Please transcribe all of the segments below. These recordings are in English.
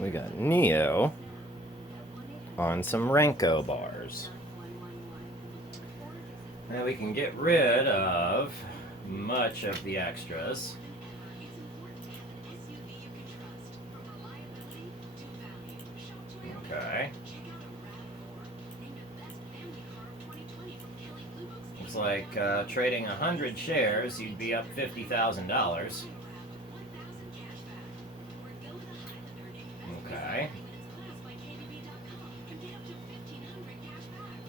We got Neo on some Renko bars. Now we can get rid of much of the extras. Okay. Looks like trading 100 shares, you'd be up $50,000. Okay.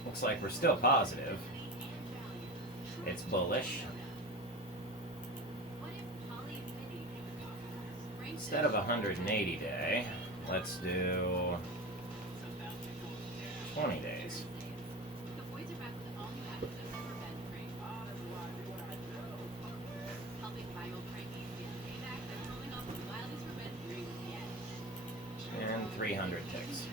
Looks like we're still positive. It's bullish. Instead of 180 day, let's do 20 days. And 300 ticks.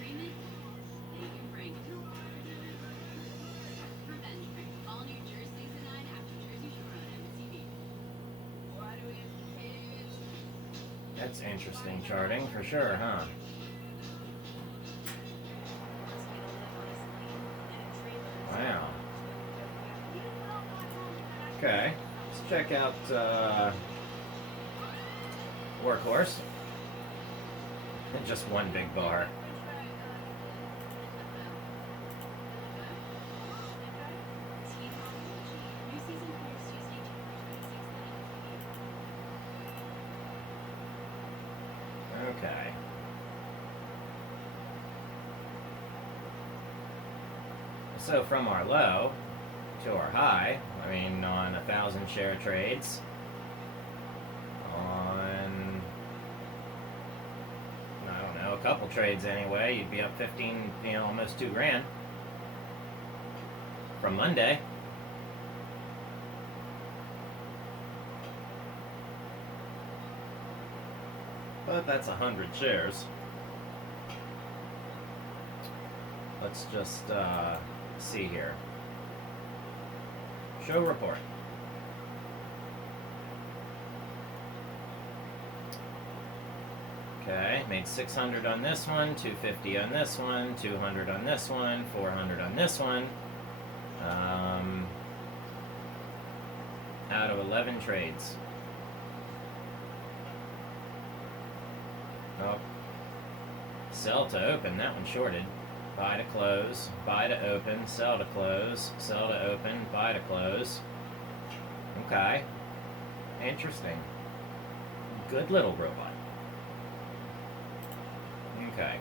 That's interesting charting for sure, huh? Wow. Okay, let's check out Wkhs. Just one big bar. Okay. So from our low to our high, I mean on 1,000 share trades, on, I don't know, a couple trades anyway, you'd be up 15, almost 2 grand from Monday. But that's 100 shares. Let's just see here. Show report. Okay, made 600 on this one, 250 on this one, 200 on this one, 400 on this one. Out of 11 trades. Oh, sell to open, that one shorted. Buy to close, buy to open, sell to close, sell to open, buy to close. Okay, interesting. Good little robot. Okay.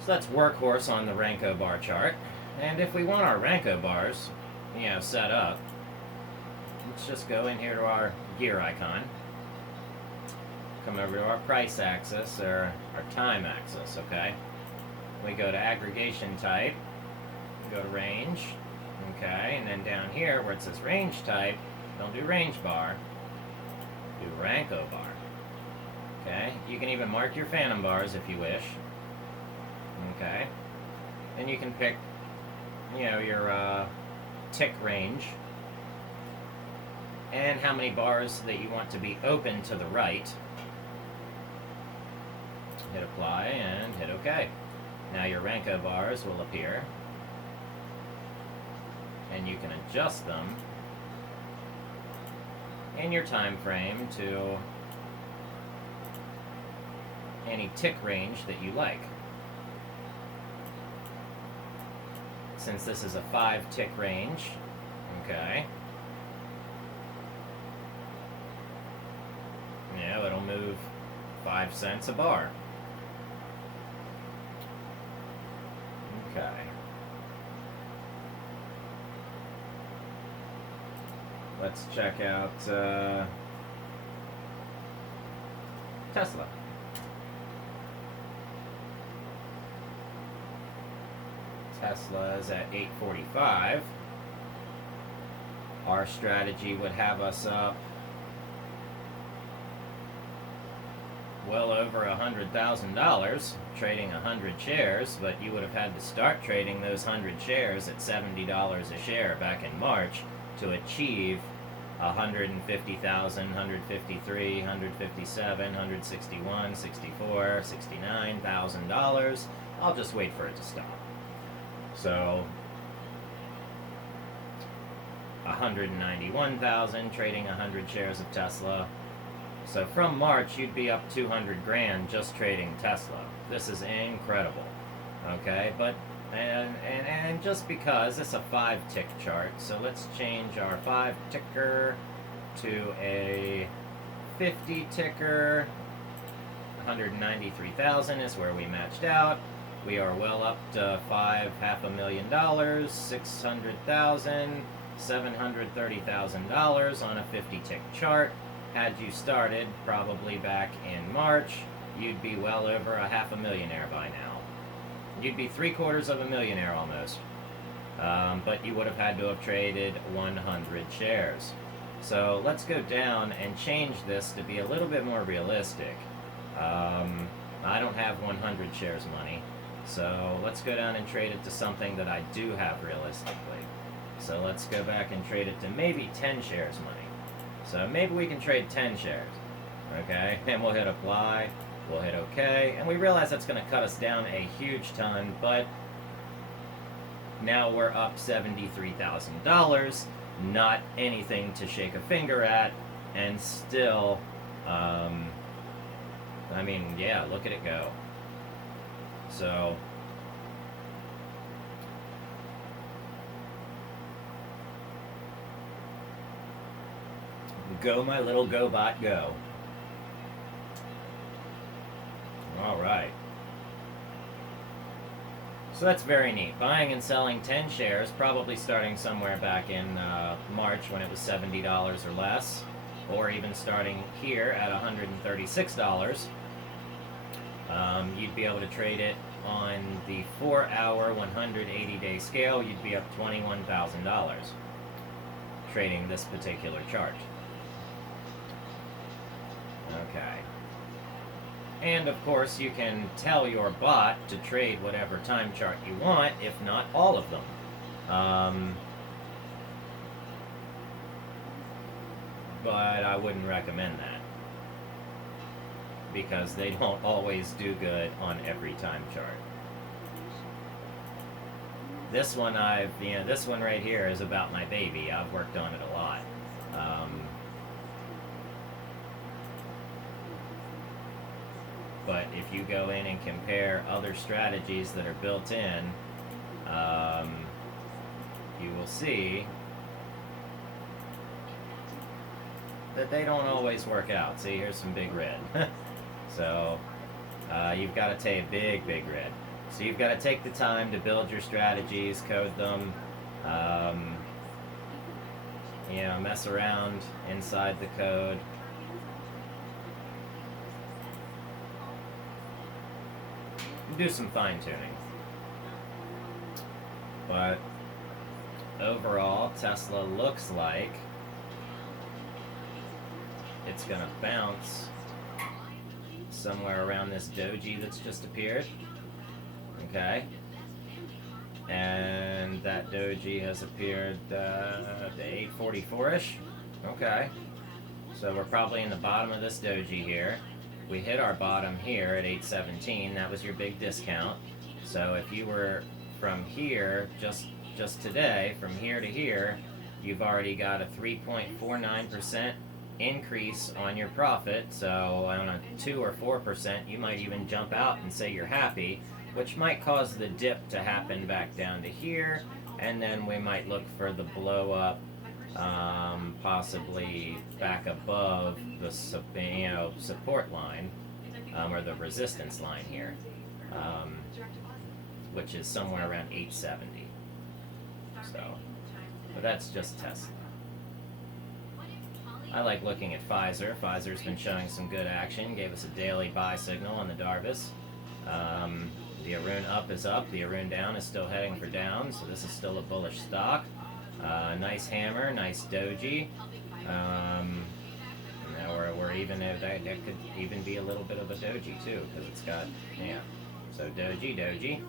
So that's Wkhs on the Renko bar chart. And if we want our Renko bars, set up, let's just go in here to our gear icon. Come over to our price axis, or our time axis, okay? We go to aggregation type, go to range, okay? And then down here where it says range type, don't do range bar, do Renko bar, okay? You can even mark your phantom bars if you wish, okay? And you can pick, your tick range and how many bars that you want to be open to the right. Hit apply and hit OK. Now your Renko bars will appear, and you can adjust them in your time frame to any tick range that you like. Since this is a 5 tick range, okay, it'll move 5 cents a bar. Okay. Let's check out Tesla. Tesla is at 845. Our strategy would have us up well over $100,000 trading 100 shares, but you would have had to start trading those 100 shares at $70 a share back in March to achieve 150,000, 153, 157, 161, 64, $69,000. I'll just wait for it to stop. So 191,000 trading 100 shares of Tesla. So from March, you'd be up 200 grand just trading Tesla. This is incredible. Okay, but and just because it's a 5-tick chart, so let's change our 5-ticker to a 50-ticker. 193,000 is where we matched out. We are well up to $500,000, 600,000, $730,000 on a 50-tick chart. Had you started probably back in March, you'd be well over a half a millionaire by now. You'd be 3/4 of a millionaire almost. But you would have had to have traded 100 shares. So let's go down and change this to be a little bit more realistic. I don't have 100 shares money. So let's go down and trade it to something that I do have realistically. So let's go back and trade it to maybe 10 shares money. So maybe we can trade 10 shares. Okay, and we'll hit apply. We'll hit OK, and we realize that's going to cut us down a huge ton, but now we're up $73,000, not anything to shake a finger at, and still, I mean, yeah, look at it go. So, go, my little GoBot, go. All right. So that's very neat. Buying and selling 10 shares, probably starting somewhere back in March when it was $70 or less, or even starting here at $136. You'd be able to trade it on the 4-hour, 180-day scale. You'd be up $21,000 trading this particular chart. Okay. And of course, you can tell your bot to trade whatever time chart you want, if not all of them. But I wouldn't recommend that, because they don't always do good on every time chart. This one this one right here is about my baby. I've worked on it a lot. But if you go in and compare other strategies that are built in, you will see that they don't always work out. See, here's some big red. So you've got to take big red. So you've got to take the time to build your strategies, code them, you know, mess around inside the code. Do some fine-tuning. But overall, Tesla looks like it's gonna bounce somewhere around this doji that's just appeared. Okay, and that doji has appeared at 844-ish. Okay, so we're probably in the bottom of this doji here. We hit our bottom here at 817. That was your big discount. So if you were from here, just today, from here to here, you've already got a 3.49% increase on your profit. So on a 2 or 4%, you might even jump out and say you're happy, which might cause the dip to happen back down to here, and then we might look for the blow up, possibly back above the support line, or the resistance line here, which is somewhere around 870. So, but that's just Tesla. I like looking at Pfizer. Pfizer's been showing some good action. Gave us a daily buy signal on the Darvis. The Arun up is up. The Arun down is still heading for down. So this is still a bullish stock. Nice hammer, nice doji. Now we're even, that could even be a little bit of a doji too, because it's got, yeah. So doji.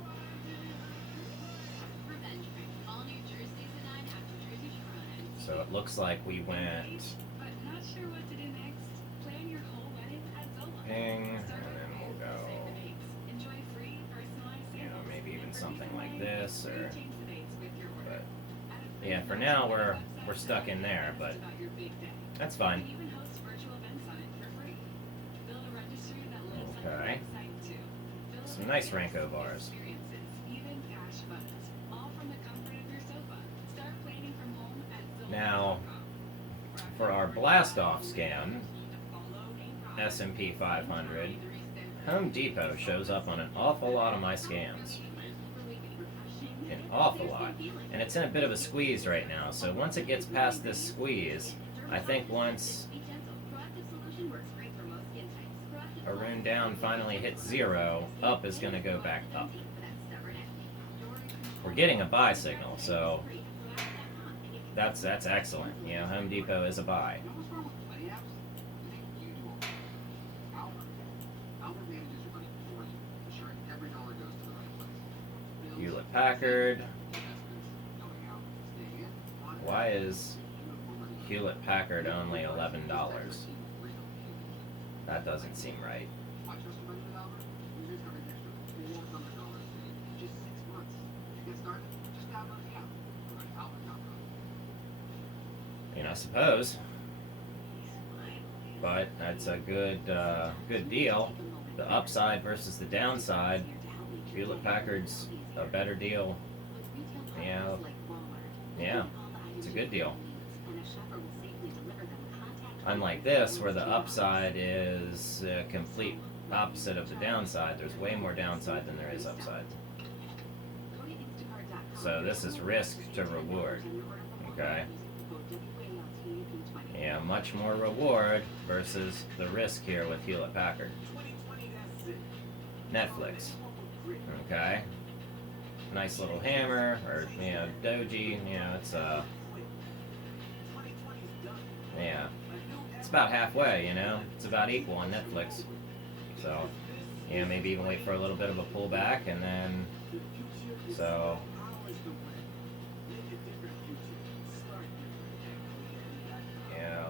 So it looks like we went ping, and then we'll go, you know, maybe even something like this, or, but, yeah, for now we're stuck in there, but that's fine. Okay. Some nice Renko bars. Now, for our blast-off scan, S&P 500, Home Depot shows up on an awful lot of my scans. An awful lot. And it's in a bit of a squeeze right now, so once it gets past this squeeze, I think once a rune down finally hits 0, up is going to go back up. We're getting a buy signal, so that's excellent. You know, Home Depot is a buy. Hewlett-Packard. Why is Hewlett-Packard only $11? That doesn't seem right. I suppose, but that's a good deal. The upside versus the downside, Hewlett-Packard's a better deal. Yeah, it's a good deal. Unlike this, where the upside is a complete opposite of the downside, there's way more downside than there is upside. So this is risk to reward, okay? Yeah, much more reward versus the risk here with Hewlett-Packard. Netflix, okay? Nice little hammer, or, doji, it's, yeah. It's about halfway, It's about equal on Netflix. So, maybe even wait for a little bit of a pullback, and then, so...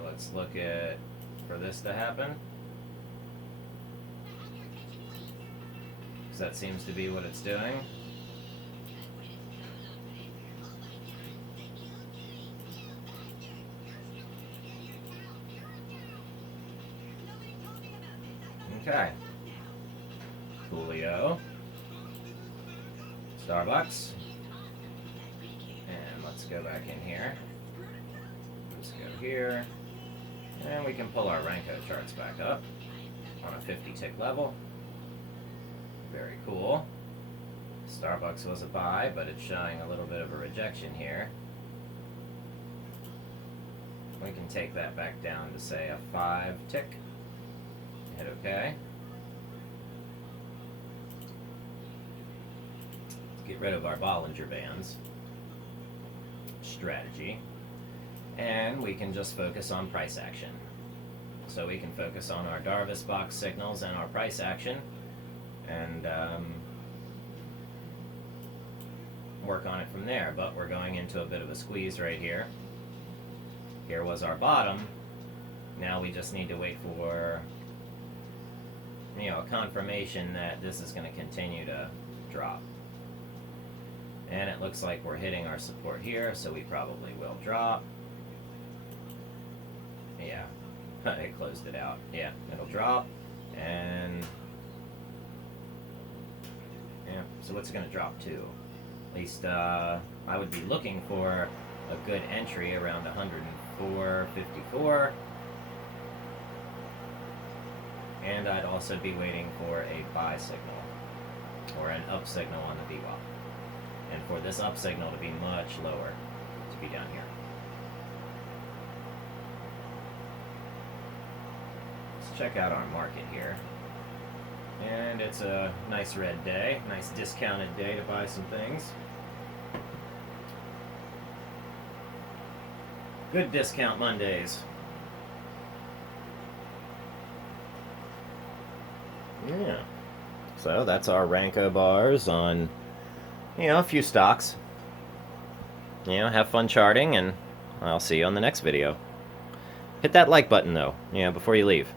Let's look at, for this to happen, because that seems to be what it's doing. Okay. Coolio. Sbux. And let's go back in here. Let's go here. And we can pull our Renko charts back up on a 50-tick level. Very cool. Sbux was a buy, but it's showing a little bit of a rejection here. We can take that back down to, say, a 5-tick. Hit OK. Let's get rid of our Bollinger Bands strategy. And we can just focus on price action. So we can focus on our Darvis box signals and our price action, and work on it from there. But we're going into a bit of a squeeze right here. Here was our bottom. Now we just need to wait for a confirmation that this is going to continue to drop. And it looks like we're hitting our support here, so we probably will drop. Yeah, it closed it out. Yeah, it'll drop, and yeah, so what's it going to drop to? At least I would be looking for a good entry around 104.54, and I'd also be waiting for a buy signal or an up signal on the VWAP, and for this up signal to be much lower, to be down here. Check out our market here, and it's a nice red day, nice discounted day to buy some things. Good discount Mondays. Yeah, so that's our Renko bars on a few stocks. Have fun charting, and I'll see you on the next video. Hit that like button, though, before you leave.